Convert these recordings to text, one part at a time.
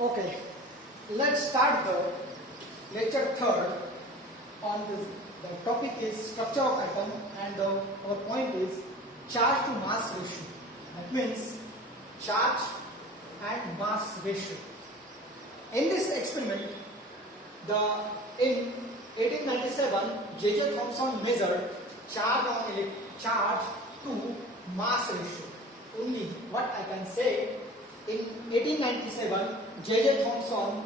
Okay, let's start the lecture third on this. The topic is structure of atom and our point is charge to mass ratio. That means charge and mass ratio. In this experiment, in 1897, J.J. Thomson measured charge to mass ratio. Only what I can say, in 1897, J.J. Thomson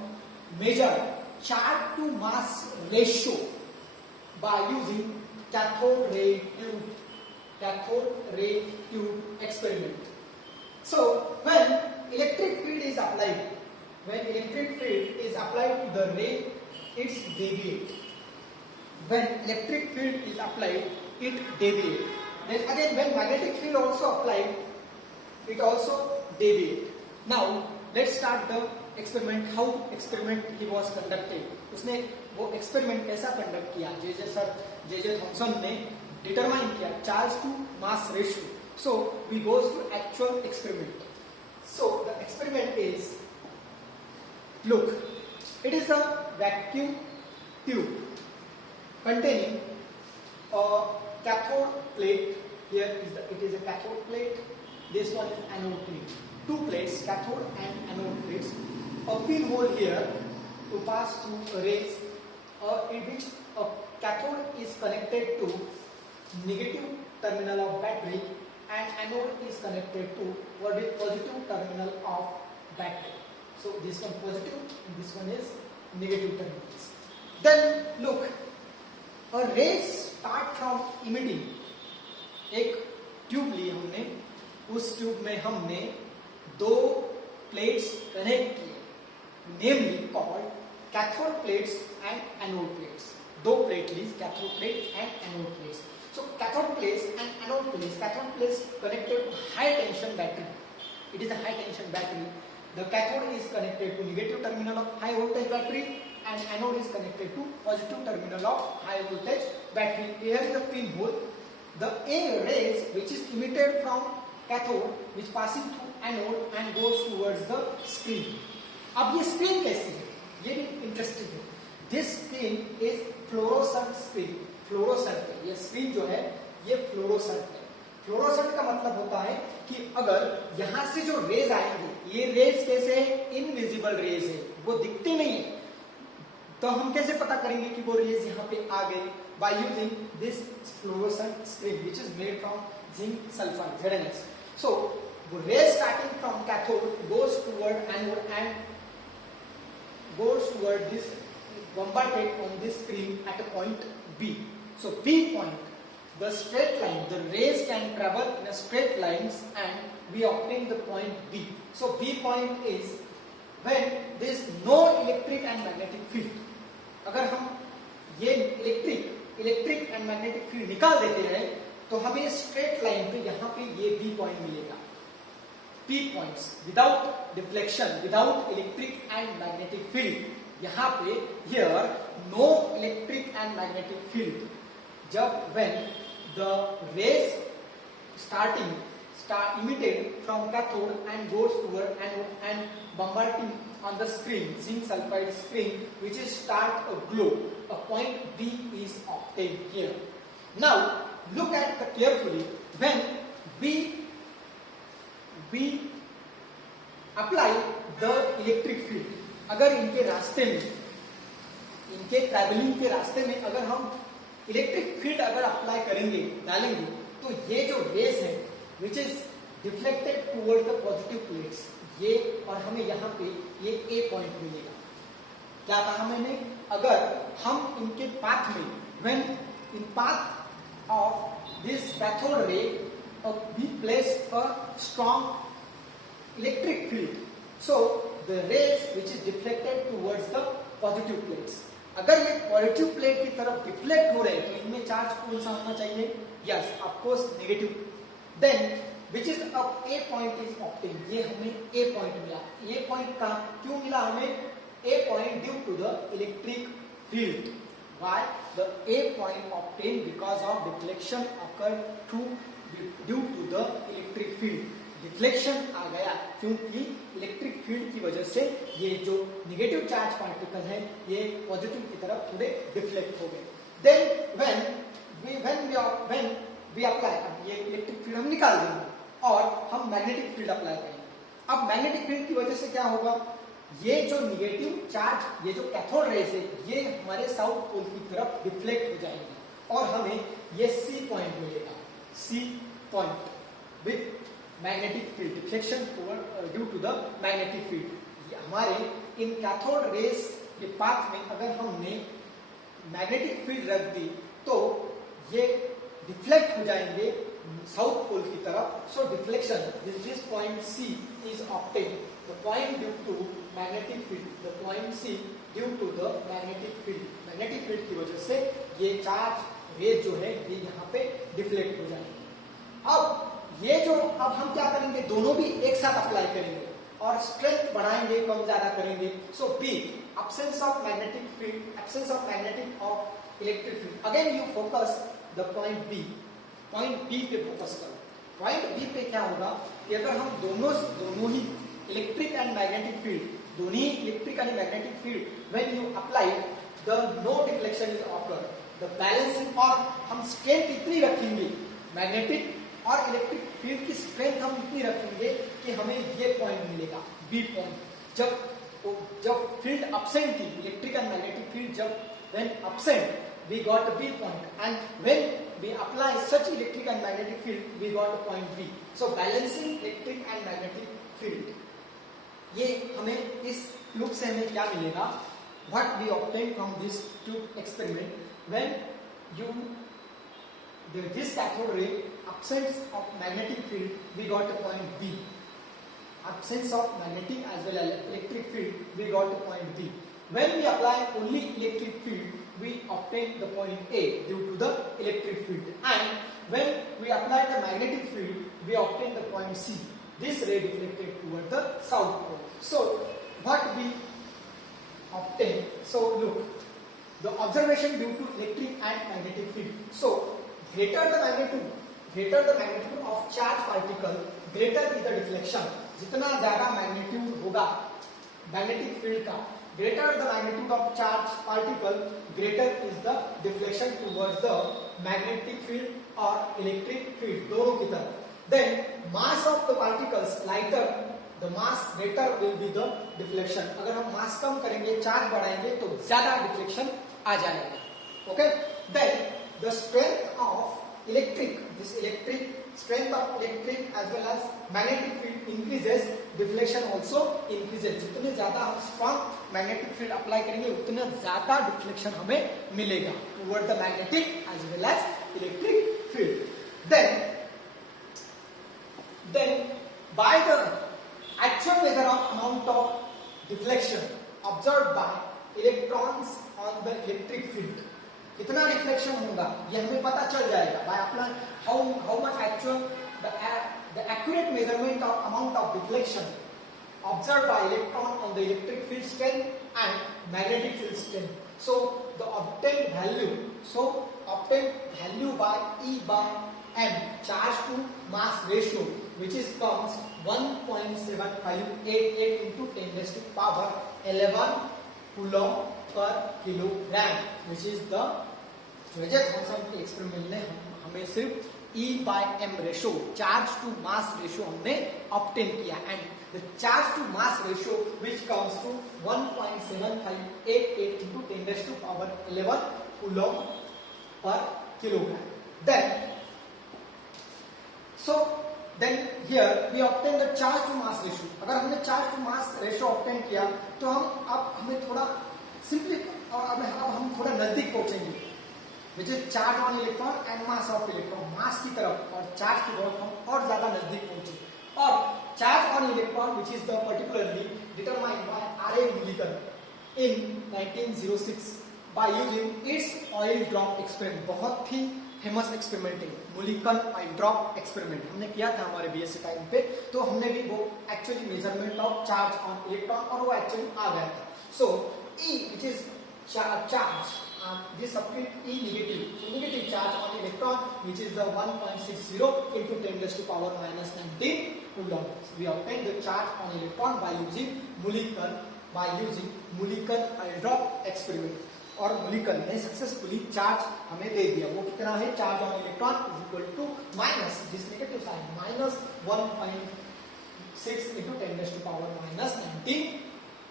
measured charge to mass ratio by using cathode ray tube experiment. So when electric field is applied to the ray, it's deviate. When electric field is applied, it deviate. Then again, when magnetic field also applied, it also deviate. Now let's start the experiment. How experiment he was conducted? उसने वो experiment कैसा conduct किया? J J. Thomson ने determine किया charge to mass ratio. So we goes to actual experiment. So the experiment is, look, it is a vacuum tube containing a cathode plate. Here it is a cathode plate. This one is anode plate. Two plates, cathode and anode plates. A pinhole here to pass through rays, in which a cathode is connected to negative terminal of battery and anode is connected to positive terminal of battery. So this one positive and this one is negative terminals. Then look, a rays start from emitting. एक tube ली हमने, उस tube में हमने दो plates connect किए, namely called cathode plates and anode plates. दो plate ली, cathode plate and anode plates. So cathode plates and anode plates. Cathode plates connected to high tension battery. It is a high tension battery. The cathode is connected to negative terminal of high voltage battery and anode is connected to positive terminal of high voltage battery. Here is the pinhole. The A rays which is emitted from cathode, which passing through anode and goes towards the screen. अब ये screen कैसी है? ये भी interesting है. This screen is fluorescent screen. Fluorescent है ये screen जो है, ये फ्लोरोसेंट है. फ्लोरोसेंट का मतलब होता है कि अगर यहां से जो रेज आएंगे, ये रेज कैसे है? इनविजिबल रेज है, वो दिखते नहीं है. तो हम कैसे पता करेंगे कि वो रेज यहाँ पे आ गए? By using this fluorescent screen which is made from zinc sulphide ZnS. So वो rays starting from cathode goes toward anode and goes toward this bombarded on this screen at a point B. So B point, the straight line, the rays can travel in a straight lines and we obtain the point B. So B point is when there is no electric and magnetic field. अगर हम ये electric and magnetic field निकाल देते हैं तो हमें straight line पे यहाँ पे ये B पॉइंट मिलेगा. P points without deflection, without electric and magnetic field. यहाँ पे here no electric and magnetic field. जब when the rays emitted from cathode and goes toward anode and bombarding on the screen, zinc sulfide screen, which is start a glow, a point B is obtained here. Now look at the carefully. When we apply the electric field, अगर इनके रास्ते में, इनके travelling के रास्ते में अगर हम इलेक्ट्रिक फील्ड अगर अप्लाई करेंगे, डालेंगे, तो ये जो रेस है which is deflected toward the positive plates, ये और हमें यहाँ पे ये ए पॉइंट मिलेगा. क्या कहा मैंने? अगर हम इनके पाथ में, when in path of this cathode ray we place a strong electric field, so the rays which is deflected towards the positive plates. अगर ये पॉजिटिव प्लेट की तरफ डिफ्लेक्ट हो रहे हैं तो इनमें चार्ज कौन सा होना चाहिए? Yes, of course negative. Then which is अब ए पॉइंट इज ऑब्टेन. ये हमें ए पॉइंट मिला. ये पॉइंट का क्यों मिला हमें? A point due to the electric field. Why the A point obtain? Because of deflection occur through due to the electric field. Deflection आ गया क्योंकि इलेक्ट्रिक फील्ड की वजह से ये जो नेगेटिव चार्ज पार्टिकल है ये पॉजिटिव की तरफ थोड़े डिफ्लेक्ट हो गए. देन व्हेन वी अप्लाई, ये इलेक्ट्रिक फील्ड हम निकाल देंगे और हम मैग्नेटिक फील्ड अप्लाई करेंगे. अब मैग्नेटिक फील्ड की वजह से क्या होगा, ये जो निगेटिव चार्ज, ये जो कैथोड रेज है ये हमारे साउथ पोल की तरफ डिफ्लेक्ट हो जाएंगे और हमें ये सी पॉइंट मिलेगा. C point with magnetic field deflection due to the magnetic field. हमारे इन कैथोड रेज के पाथ में अगर हमने मैग्नेटिक फील्ड रख दी तो ये डिफ्लेक्ट हो जाएंगे साउथ पोल की तरफ. So deflection, this point C is obtained, the point due to magnetic field, the point C due to the magnetic field. Magnetic field की वजह से ये चार्ज रेज जो है ये यहाँ पे डिफ्लेक्ट हो जाएंगे. अब ये जो, अब हम क्या करेंगे, दोनों भी एक साथ अप्लाई करेंगे और स्ट्रेंथ बढ़ाएंगे, कम ज्यादा करेंगे. सो B, absence of magnetic field, absence of magnetic of electric field. Again you focus the point B, point B पे फोकस करो. पॉइंट B पे क्या होगा कि अगर हम दोनों ही इलेक्ट्रिक एंड मैग्नेटिक फील्ड, दोनों ही electric and magnetic field when you apply the no deflection is occur, the balancing, और हम स्ट्रेंथ इतनी रखेंगे, मैग्नेटिक और इलेक्ट्रिक फील्ड की स्ट्रेंथ हम इतनी रखेंगे कि हमें ये पॉइंट मिलेगा बी पॉइंट. जब फील्ड absent थी, इलेक्ट्रिक एंड मैग्नेटिक फील्ड जब when absent we got a B point, and when we apply such electric and magnetic field we got a point B. So balancing electric and magnetic field, ये हमें इस tube से हमें क्या मिलेगा, what we obtain from this tube experiment, when you this cathode ray, absence of magnetic field we got a point B, absence of magnetic as well as electric field we got a point B. When we apply only electric field we obtain the point A due to the electric field, and when we apply the magnetic field we obtain the point C. This ray deflected toward the south pole. So what we obtain, so look, the observation due to electric and magnetic field. So greater the magnitude of charge particle, greater is the deflection. जितना ज्यादा magnitude होगा magnetic field का, greater the magnitude of charge particle, greater is the deflection towards the magnetic field or electric field, दोनों की तरफ. Then mass of the particles lighter, the mass greater will be the deflection. अगर हम मास कम करेंगे, charge बढ़ाएंगे तो ज्यादा deflection आ जाएगा. Okay? Then the strength of electric, this electric strength of electric as well as magnetic field increases, deflection also increases. जितने ज्यादा हम strong magnetic field apply करेंगे उतना ज्यादा deflection हमें मिलेगा toward the magnetic as well as electric field. Then by the actual measure of amount of deflection observed by electrons on the electric field, कितना reflection होगा ये हमें पता चल जाएगा by applying how much actual the accurate measurement of amount of deflection observed by electron on the electric field strength and magnetic field strength. So the obtained value by E by m, charge to mass ratio, which is comes 1.7588 into 10 raised to power 11 coulomb per kilogram, which is the Thomson के experiment ने हमें सिर्फ E by m ratio, charge to mass ratio हमने obtain किया, and the charge to mass ratio which comes to 1.7588 into 10 raised to power 11 coulomb per kilogram. Then here we obtain the charge to mass ratio. अगर हमने charge to mass ratio obtain किया तो अब हमें थोड़ा simply अब हम थोड़ा नजदीक पहुंचेंगे, which is charge on electron and mass of electron, मास की तरफ और चार्ज की तरफ हम और ज्यादा नजदीक पहुंचे. और charge on electron which is the particularly determined by R.A. Mulliken in 1906 by using its oil drop experiment. बहुत ही फेमस एक्सपेरिमेंट है मुलिकन ऑयल ड्रॉप एक्सपेरिमेंट, हमने किया था हमारे बीएससी टाइम पे, तो हमने भी वो actually measurement of charge on electron और वो एक्चुअली आ गया था. सो E which is charge, this subject E negative, so negative charge on electron which is the 1.60 into 10 raised to power minus 19 coulomb. We obtain the charge on electron by using Mulliken Aldrop experiment. और Mulliken ने successfully charge हमें दे दिया. वो कितना है? Charge on electron is equal to minus this negative sign minus 1.6 into 10 raised to power minus 19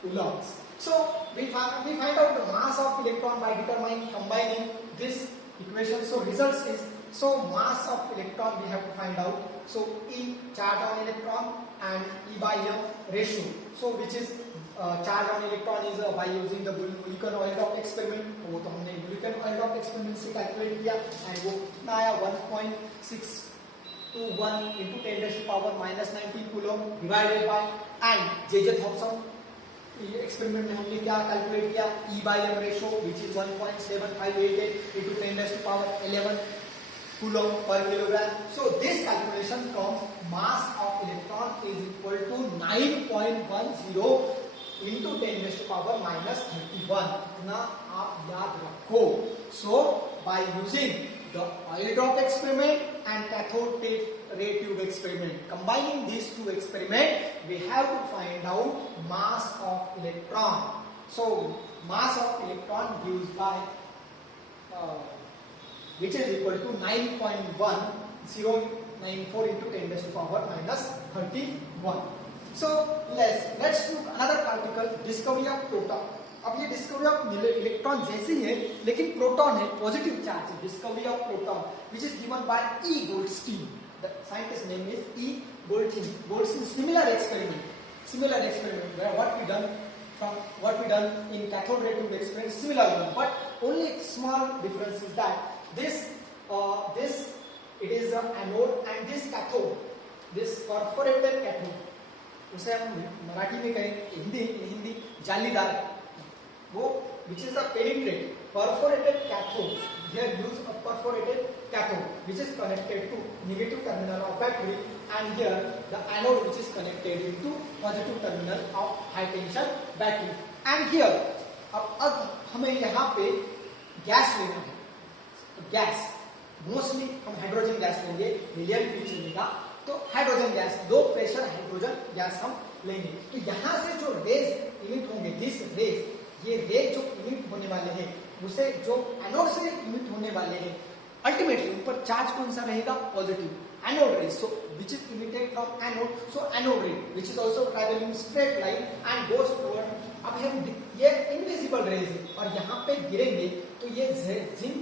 coulombs. So we find out the mass of electron by combining this equation. So results is, so mass of electron we have to find out. So E charge on electron and E by M ratio. So which is charge on electron is by using the Mulliken-Aldrop experiment. वो तो हमने Mulliken-Aldrop experiment से calculate किया and वो कितना आया 1.621 into 10 raised to power minus 19 coulomb divided by and J.J. Thomson experiment में हमने क्या कैलकुलेट किया? E by M ratio which is 1.7588 into 10 raised to power 11 coulomb per kilogram. So this calculation comes mass of electron is equal to 9.10 into 10 raised to power minus 31. इतना आप याद रखो. So by using the Aldrop experiment and cathode ray tube experiment, combining these two experiments, we have to find out mass of electron. So mass of electron gives by which is equal to 9.1094 into 10 raised to power minus 31. So let's look another particle, discovery of proton. अब ये discovery of electron जैसी है लेकिन proton है, positive charge है. Discovery of proton which is given by E. Goldstein. The scientist name is E. Goldstein. Similar experiment where what we done in cathode ray tube experiment, similar one, but only small difference is that this it is an anode and this cathode, this perforated cathode, उसे हम मराठी में कहें, हिंदी जालीदार, वो which is a penetrate perforated cathode. Here use a perforated cathode which is connected to negative terminal of battery and here the anode which is connected into positive terminal of high tension battery. And here अब हमें यहाँ पे gas लेना है. Gas mostly हम hydrogen gas लेंगे, helium भी चलेगा, तो hydrogen gas, low pressure hydrogen gas हम लेंगे. तो यहाँ से जो रेज इमिट होंगे, दिस रेज, ये रेज जो इमिट होने वाले हैं उसे जो एनोड से इमिट होने वाले हैं, अल्टीमेटली ऊपर चार्ज कौन सा रहेगा? Positive. Anode rays, so which is emitted from anode, so anode ray which is also travelling straight line and goes toward. अब हम ये इनविजिबल रेज है और यहाँ पे गिरेंगे तो ये जिंक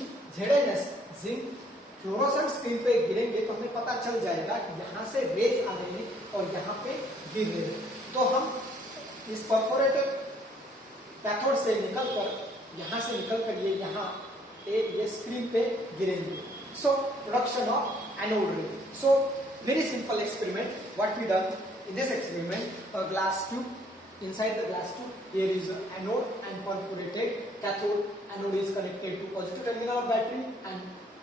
फ्लोरोसेंट स्क्रीन पे गिरेंगे तो हमें पता चल जाएगा कि यहाँ से रेज आ रही है और यहाँ पे गिर रहे हैं. तो हम इस परफोरेटेड कैथोड से निकलकर यहाँ से निकलकर ये यहाँ ये स्क्रीन पे गिरेंगे. So production of anode ray. So very simple experiment. What we done in this experiment, a glass tube, inside the glass tube there is an anode and perforated cathode. Anode is connected to positive terminal of battery and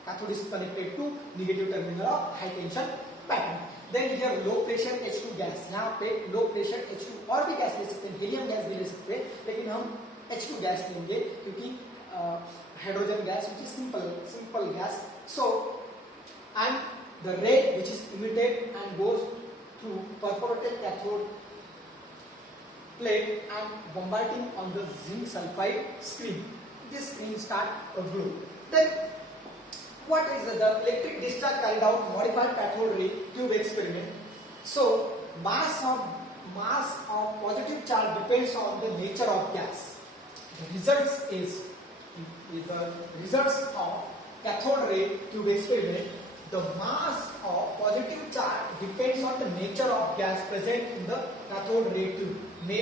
cathode is connected to negative terminal of high tension battery. Then here low pressure H2 gas, यहाँ पे low pressure H2 और भी gas ले सकते हैं, helium gas भी ले सकते हैं, लेकिन हम H2 गैस लेंगे क्योंकि hydrogen gas which is simple gas. So and the ray which is emitted and goes through perforated cathode plate and bombarding on the zinc sulfide screen. This screen start a glow. Then what is the electric discharge carried out modified cathode ray tube experiment? So mass of positive charge depends on the nature of gas. The results of cathode ray tube experiment. The mass of positive charge depends on the nature of gas present in the cathode ray tube. It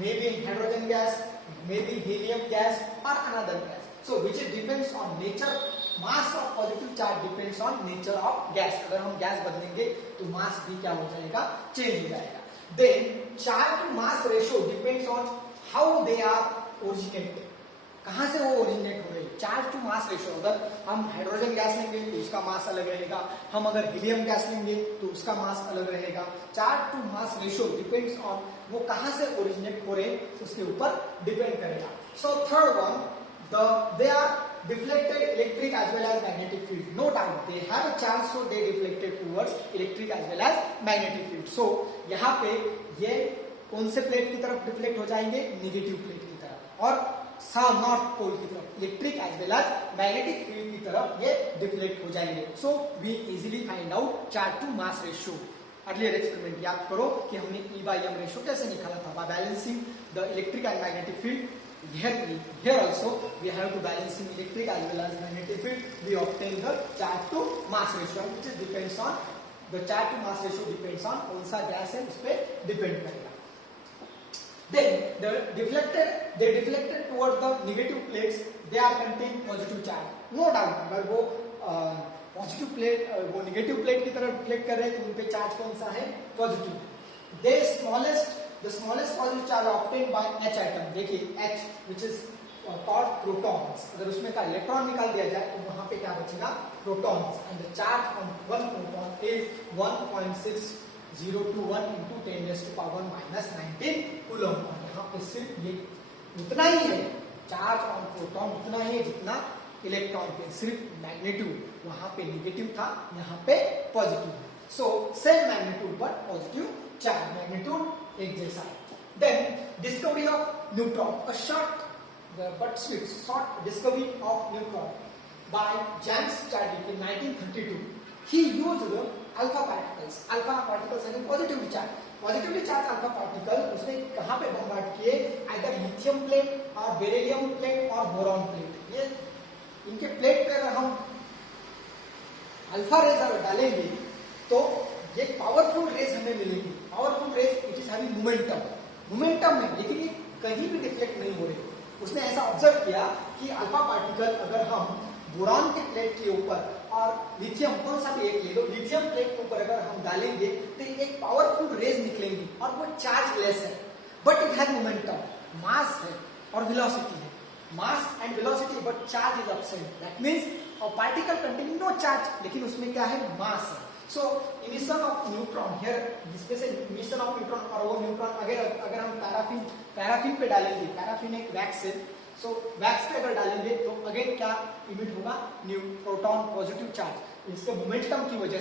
may be hydrogen gas, it may be helium gas or another gas. So which it depends on nature. Mass of positive charge depends on nature of gas. अगर हम gas बदलेंगे तो मास भी क्या हो जाएगा? Change हो जाएगा. Then charge to mass ratio depends on how they are originated. कहाँ से वो ओरिजिनेट हो रही है? Charge to mass ratio. अगर हम हाइड्रोजन गैस लेंगे तो उसका मास अलग रहेगा, हम अगर हीलियम गैस लेंगे तो उसका मास अलग रहेगा. Charge to mass ratio depends on वो कहाँ से ओरिजिनेट हो रहे हैं उसके ऊपर डिपेंड करेगा. So third one, they are deflected electric as well as magnetic field. No doubt they have a chance, so they deflected towards electric as well as magnetic field. So यहाँ पे ये कौन से प्लेट की तरफ deflect हो जाएंगे? Negative plate की तरफ, और नॉर्थ पोल की तरफ electric as well as magnetic field की तरफ ये डिफ्लेक्ट हो जाएंगे. So we easily find out charge to mass ratio. Earlier experiment याद करो कि हमने E by M रेशियो कैसे निकाला था? By balancing the electric and magnetic field. Here also we have to balancing electric as well as magnetic field. We obtain the charge to mass ratio, which depends on the charge to mass ratio depends on कौन सा gas है उस पर depend करेगा. Then they deflected towards the negative plates. They are contain positive charge. No doubt अगर वो positive plate वो negative plate की तरफ डिफ्लेक्ट कर रहे हैं तो उनपे चार्ज कौन सा है? Positive. The smallest positive charge obtained by H atom. देखिए H which is called protons. अगर उसमें का इलेक्ट्रॉन निकाल दिया जाए तो वहां पे क्या बचेगा? Protons. And the charge on one proton is 1.6021 into 10 raised to power minus 19 coulomb. और यहाँ पे सिर्फ ये उतना ही है, चार्ज ऑन प्रोटॉन उतना ही है जितना इलेक्ट्रॉन पे. सिर्फ मैग्नीट्यूड वहां पे नेगेटिव था, यहाँ पे पॉजिटिव है. So same magnitude but positive charge. Magnitude एक जैसा है. Then discovery of neutron. A short but sweet short discovery of neutron by James Chadwick in 1932. He used alpha particles. Alpha particles यानी positively charged. Positively charged alpha particle उसने कहाँ पे bombard किए? either lithium plate और beryllium plate और boron plate. ये इनके plate पे अगर हम अल्फा रेज अगर डालेंगे तो ये पावरफुल रेज हमें मिलेगी. Powerful rays it is having momentum में, लेकिन ये कहीं भी डिफ्लेक्ट नहीं हो रही. उसने ऐसा ऑब्जर्व किया कि अल्फा पार्टिकल अगर हम बोरॉन के प्लेट के ऊपर और लिथियम कौन सा भी एक ले लो, लिथियम प्लेट के ऊपर अगर हम डालेंगे तो एक पावरफुल रेज निकलेंगी और वो चार्ज लेस है but it has momentum. Mass है और वेलोसिटी है. Mass and velocity but charge is absent. That means a particle containing no charge, लेकिन उसमें क्या है? मास है. So emission of neutron here, जिसमें से इमिशन ऑफ न्यूट्रॉन, और वो न्यूट्रॉन अगर हम पैराफिन पे डालेंगे, पैराफिन एक वैक्स है, सो वैक्स पे अगर डालेंगे तो अगेन क्या इमिट होगा? Proton positive charge. इसके मोमेंटम की वजह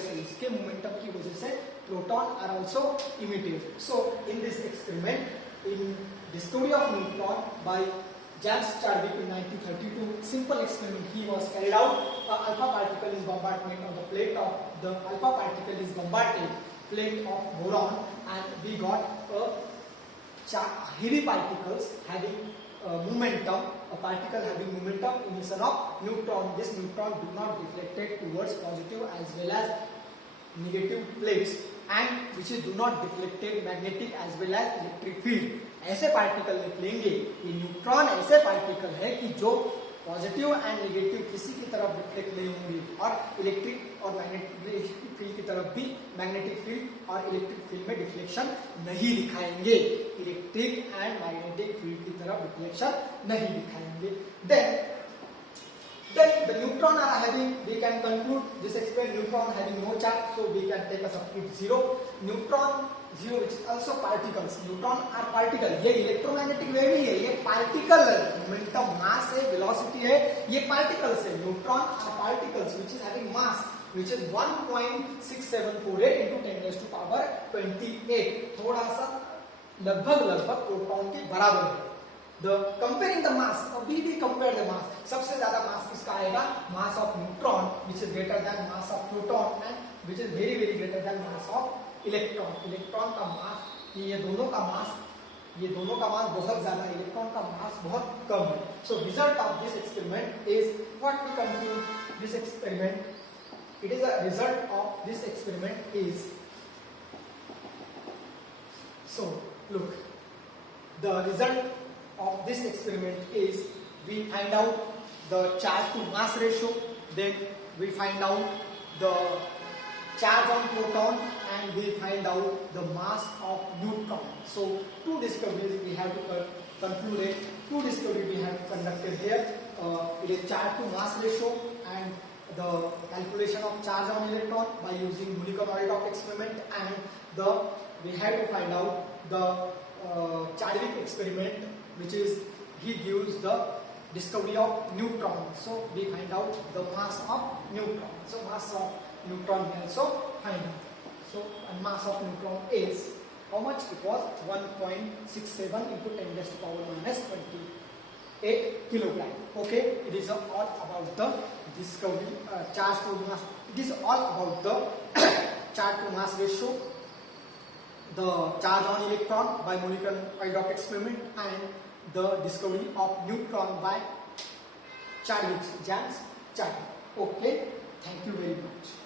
से proton are also emitted. So in this experiment, in discovery of neutron by James Chadwick in 1932, simple experiment he was carried out. Alpha particle is bombardment on the plate of the alpha particle is bombarded plate of boron, and we got a heavy particles having momentum. A particle having momentum, emission of neutron. This neutron do not deflected towards positive as well as negative plates, and which is do not deflected magnetic as well as electric field. ऐसे particle निकलेंगे. ये neutron ऐसे particle है कि जो positive and negative किसी की तरफ डिफ्लेक्ट नहीं होंगे, और इलेक्ट्रिक और मैग्नेटिक फील्ड की तरफ भी मैग्नेटिक फील्ड और इलेक्ट्रिक फील्ड में डिफ्लेक्शन नहीं दिखाएंगे. इलेक्ट्रिक एंड मैग्नेटिक फील्ड की तरफ डिफ्लेक्शन नहीं दिखाएंगे. Then the neutron are having, we can conclude this experiment, neutron having no charge, so we can take a substitute 0. Neutron 0 which is also particles. Neutron are particle. ये electromagnetic wave ही है, ये particle है. Momentum mass है, velocity है, ये particles है. Neutron are particles which is having mass which is 1.6748 into 10 raised to power 28. थोड़ा सा लगभग प्रोटॉन के बराबर है. Comparing the mass, we compare the mass. सबसे ज्यादा मास किसका आएगा? Mass of neutron which is greater than mass of proton and which is very greater than mass of electron. Electron का मास, ये दोनों का मास बहुत ज्यादा, इलेक्ट्रॉन का मास बहुत कम है. So result of this experiment is what we conclude. This experiment, it is a result of this experiment is, so look, the result of this experiment is we find out the charge to mass ratio, then we find out the charge on proton, and we find out the mass of neutron. So two discoveries we have to conclude. Two discoveries we have conducted here. It is charge to mass ratio and the calculation of charge on electron by using Muller-Rydberg experiment, and we have to find out the Chadwick experiment, which is he gives the discovery of neutron. So we find out the mass of neutron. So mass of neutron we also find out. So mass of neutron is how much? It was 1.67 into 10 raised to power minus 28 kilogram. Okay, it is all about the discovery charge to mass. It is all about the charge to mass ratio, the charge on electron by molecular Poisson experiment, and the discovery of neutron by Charles James Charlie. Okay, thank you very much.